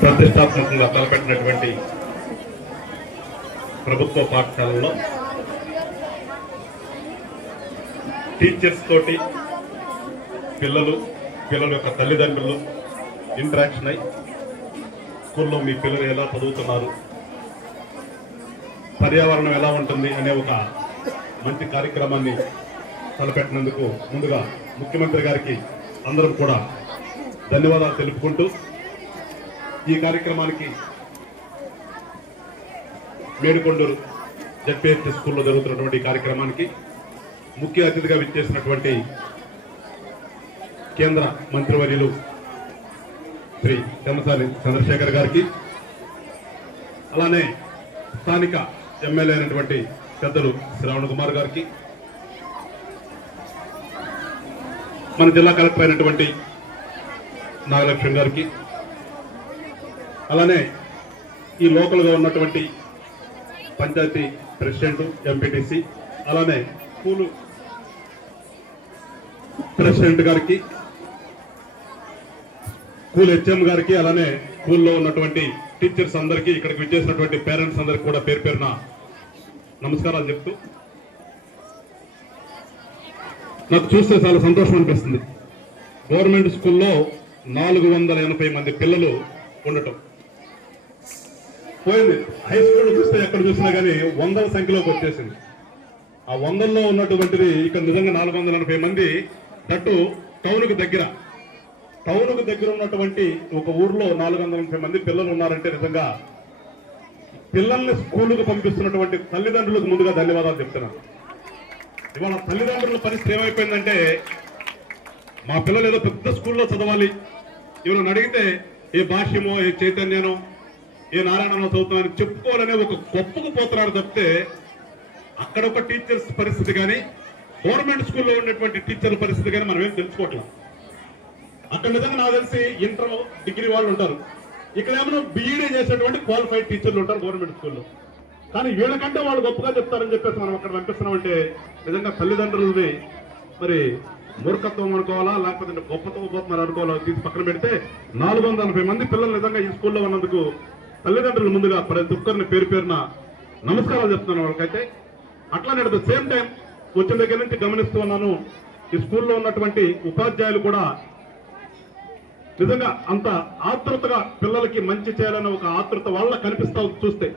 ప్రతిష్టాత్మకంగా తలపెట్టినటువంటి ప్రభుత్వ పాఠశాలలో టీచర్స్ తోటి పిల్లలు పిల్లల యొక్క తల్లిదండ్రులు ఇంటరాక్షన్ అయి స్కూల్లో మీ పిల్లలు ఎలా చదువుతున్నారు? పర్యావరణం ఎలా ఉంటుంది అనే ఒక మంచి కార్యక్రమాన్ని తలపెట్టినందుకు ముందుగా ముఖ్యమంత్రి గారికి అందరం కూడా ధన్యవాదాలు తెలుపుకుంటూ ఈ కార్యక్రమానికి మేడికొండూరు జడ్పిహెచ్ స్కూల్లో జరుగుతున్నటువంటి కార్యక్రమానికి ముఖ్య అతిథిగా విచ్చేసినటువంటి కేంద్ర మంత్రివర్యులు శ్రీ చంద్రసాని చంద్రశేఖర్ గారికి అలానే స్థానిక ఎమ్మెల్యే అయినటువంటి పెద్దలు శ్రావణ్ కుమార్ గారికి మన జిల్లా కలెక్టర్ అయినటువంటి నాగలక్ష్మి గారికి అలానే ఈ లోకల్గా ఉన్నటువంటి పంచాయతీ ప్రెసిడెంట్ ఎంపీటీసీ అలానే స్కూలు ప్రెసిడెంట్ గారికి స్కూల్ హెచ్ఎం గారికి అలానే స్కూల్లో ఉన్నటువంటి టీచర్స్ అందరికీ ఇక్కడికి విచ్చేసినటువంటి పేరెంట్స్ అందరికి కూడా పేరు పేరున నమస్కారాలు చెప్తూ నాకు చూస్తే చాలా సంతోషం అనిపిస్తుంది. గవర్నమెంట్ స్కూల్లో నాలుగు వందల ఎనభై మంది పిల్లలు ఉండటం. పోయింది. హై స్కూల్ చూస్తే ఎక్కడ చూసినా కానీ వందల సంఖ్యలోకి వచ్చేసింది. ఆ వందల్లో ఉన్నటువంటిది ఇక్కడ నిజంగా నాలుగు వందల ఎనభై మంది దట్టు టౌన్కు దగ్గర. టౌన్కు దగ్గర ఉన్నటువంటి ఒక ఊర్లో నాలుగు వందల ఎనభై మంది పిల్లలు ఉన్నారంటే నిజంగా పిల్లల్ని స్కూలుకు పంపిస్తున్నటువంటి తల్లిదండ్రులకు ముందుగా ధన్యవాదాలు చెప్తున్నాను ఇవాళ తల్లిదండ్రుల పరిస్థితి ఏమైపోయిందంటే మా పిల్లలు ఏదో పెద్ద స్కూల్లో చదవాలి. ఇవన్న అడిగితే ఏ భాష్యమో ఏ చైతన్యనో ఏ నారాయణనో చదువుతున్నాను చెప్పుకోవాలనే ఒక గొప్పకు పోతున్నారు తప్పితే అక్కడ ఒక టీచర్స్ పరిస్థితి కానీ గవర్నమెంట్ స్కూల్లో ఉండేటువంటి టీచర్ల పరిస్థితి కానీ మనం ఏం తెలుసుకోవట్లేదు అక్కడ నిజంగా నాకు తెలిసి ఇంటర్ డిగ్రీ వాళ్ళు ఉంటారు. ఇక్కడ ఏమైనా బీఈడీ చేసేటువంటి క్వాలిఫైడ్ టీచర్లు ఉంటారు గవర్నమెంట్ స్కూల్లో కానీ వీళ్ళకంటే వాళ్ళు గొప్పగా చెప్తారని చెప్పేసి మనం అక్కడ పంపిస్తున్నామంటే నిజంగా తల్లిదండ్రులని మరి మూర్ఖత్వం అనుకోవాలా? లేకపోతే గొప్పతో పోతున్నారు అనుకోవాలా? తీసి పక్కన పెడితే నాలుగు మంది పిల్లలు నిజంగా ఈ స్కూల్లో ఉన్నందుకు తల్లిదండ్రులు ముందుగా ప్రతి ఒక్కరిని పేరు పేరున నమస్కారాలు చెప్తున్నాను వాళ్ళకైతే. అట్లానే అట్ ద సేమ్ టైం వచ్చిన దగ్గర నుంచి గమనిస్తూ ఉన్నాను. ఈ స్కూల్లో ఉన్నటువంటి ఉపాధ్యాయులు కూడా నిజంగా అంత ఆతృతగా పిల్లలకి మంచి చేయాలనే ఒక ఆతృత వాళ్ళ కనిపిస్తా చూస్తే.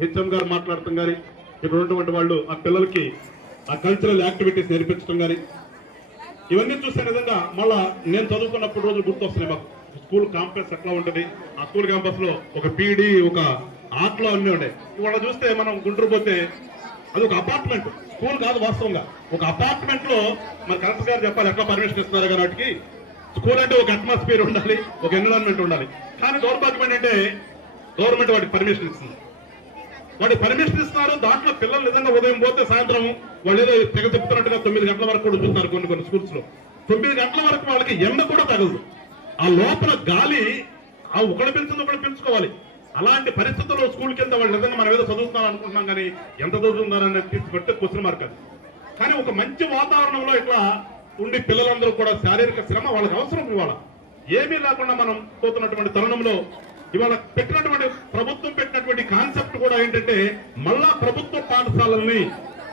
హెచ్ఎం గారు మాట్లాడటం కానీ ఇక్కడ ఉన్నటువంటి వాళ్ళు ఆ పిల్లలకి ఆ కల్చరల్ యాక్టివిటీస్ నేర్పించడం కానీ ఇవన్నీ చూస్తే నిజంగా మళ్ళా నేను చదువుకున్నప్పుడు రోజు గుర్తొస్తున్నాయి మాకు. స్కూల్ కాంప్లెక్స్ ఎట్లా ఉంటుంది. ఆ స్కూల్ క్యాంపస్లో ఒక పీడి ఒక ఆటలు అన్నీ ఉన్నాయి. ఇవాళ చూస్తే మనం గుంటూరు పోతే అది ఒక అపార్ట్మెంట్ స్కూల్ కాదు వాస్తవంగా. ఒక అపార్ట్మెంట్లో మన కలెక్టర్ గారు చెప్పాలి ఎట్లా పర్మిషన్ ఇస్తున్నారు కాబట్టి స్కూల్ అంటే ఒక అట్మాస్ఫియర్ ఉండాలి ఒక ఎన్విరాన్మెంట్ ఉండాలి. కానీ దౌర్భాగ్యం అంటే గవర్నమెంట్ వాటికి పర్మిషన్ ఇస్తుంది వాటి పర్మిషన్ ఇస్తున్నారు దాంట్లో పిల్లలు నిజంగా ఉదయం పోతే సాయంత్రం వాళ్ళు ఏదో తెగ చెప్తున్నట్టుగా తొమ్మిది గంటల వరకు కూడా చూస్తున్నారు కొన్ని కొన్ని స్కూల్స్లో. తొమ్మిది గంటల వరకు వాళ్ళకి ఎండ కూడా తగదు ఆ లోపల గాలి ఆ ఒకటి పెంచింది ఒకటి పెంచుకోవాలి అలాంటి పరిస్థితుల్లో స్కూల్కి వెళ్తే వాళ్ళు నిజంగా మనం ఏదో చదువుతున్నాం అనుకుంటున్నాం కానీ ఎంత చదువుతున్నారని తీసుకుంటే క్వశ్చన్ మార్క్ అది. కానీ ఒక మంచి వాతావరణంలో ఇట్లా ఉండి పిల్లలందరూ కూడా శారీరక శ్రమ వాళ్ళకి అవసరం ఇవాళ. ఏమీ లేకుండా మనం పోతున్నటువంటి తరుణంలో ఇవాళ పెట్టినటువంటి ప్రభుత్వం పెట్టినటువంటి కాన్సెప్ట్ కూడా ఏంటంటే మళ్ళా ప్రభుత్వ పాఠశాలల్ని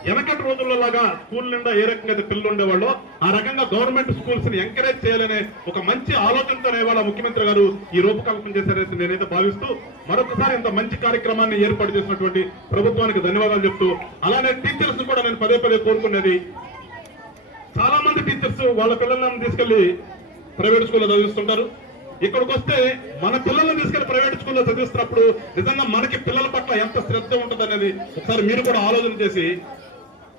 వెనకటి రోజుల్లో లాగా స్కూల్ నిండా ఏ రకంగా అయితే పిల్లలు ఉండేవాళ్ళో ఆ రకంగా గవర్నమెంట్ స్కూల్స్ని ఎంకరేజ్ చేయాలనే ఒక మంచి ఆలోచనతో ఇవాళ ముఖ్యమంత్రి గారు ఈ రూపకల్పన చేశారని నేనైతే భావిస్తూ మరొకసారి ఇంత మంచి కార్యక్రమాన్ని ఏర్పాటు చేసినటువంటి ప్రభుత్వానికి ధన్యవాదాలు చెప్తూ అలానే టీచర్స్ కూడా నేను పదే పదే కోరుకునేది. చాలా మంది టీచర్స్ వాళ్ళ పిల్లలను తీసుకెళ్ళి ప్రైవేట్ స్కూల్లో చదివిస్తుంటారు. ఇక్కడికి వస్తే మన పిల్లల్ని తీసుకెళ్ళి ప్రైవేట్ స్కూల్లో చదివిస్తున్నప్పుడు నిజంగా మనకి పిల్లల పట్ల ఎంత శ్రద్ధ ఉంటుంది ఒకసారి మీరు కూడా ఆలోచన చేసి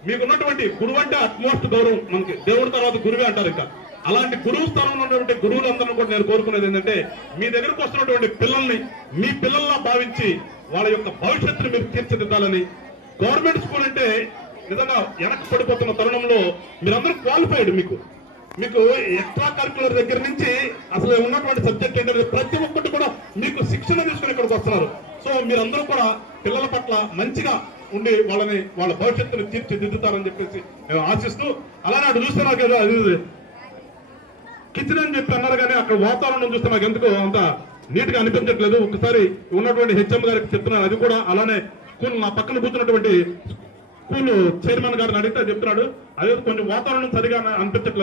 మీకున్నటువంటి గురువు అంటే అట్మోస్ట్ గౌరవం మనకి. దేవుడి తర్వాత గురువే అంటారు ఇంకా. అలాంటి గురువు స్థానంలో ఉన్నటువంటి గురువులందరూ కూడా నేను కోరుకునేది ఏంటంటే మీ దగ్గరకు వస్తున్నటువంటి పిల్లల్ని మీ పిల్లల్లా భావించి వాళ్ళ యొక్క భవిష్యత్తును మీరు తీర్చిదిద్దాలని గవర్నమెంట్ స్కూల్ అంటే నిజంగా వెనక్కి పడిపోతున్న తరుణంలో మీరందరూ క్వాలిఫైడ్ మీకు. మీకు ఎక్స్ట్రా కరికులర్ దగ్గర నుంచి అసలు ఉన్నటువంటి సబ్జెక్ట్ ఏంటంటే ప్రతి ఒక్కటి కూడా మీకు శిక్షణ తీసుకుని ఇక్కడికి వస్తున్నారు. సో మీరందరూ కూడా పిల్లల పట్ల మంచిగా ఉండి వాళ్ళని వాళ్ళ భవిష్యత్తును తీర్చిదిద్దుతారని చెప్పేసి మేము ఆశిస్తూ అలానే అటు చూస్తే నాకు ఏదో అది కిచెన్ అని చెప్పి అన్నారు కానీ అక్కడ వాతావరణం చూస్తే నాకు ఎందుకో అంత నీట్గా అనిపించట్లేదు. ఒకసారి ఉన్నటువంటి హెచ్ఎం గారికి చెప్తున్నాను. అది కూడా అలానే స్కూల్ నా పక్కన కూర్చున్నటువంటి స్కూల్ చైర్మన్ గారిని అడిగితే చెప్తున్నాడు. అదే కొంచెం వాతావరణం సరిగా అనిపించట్లేదు.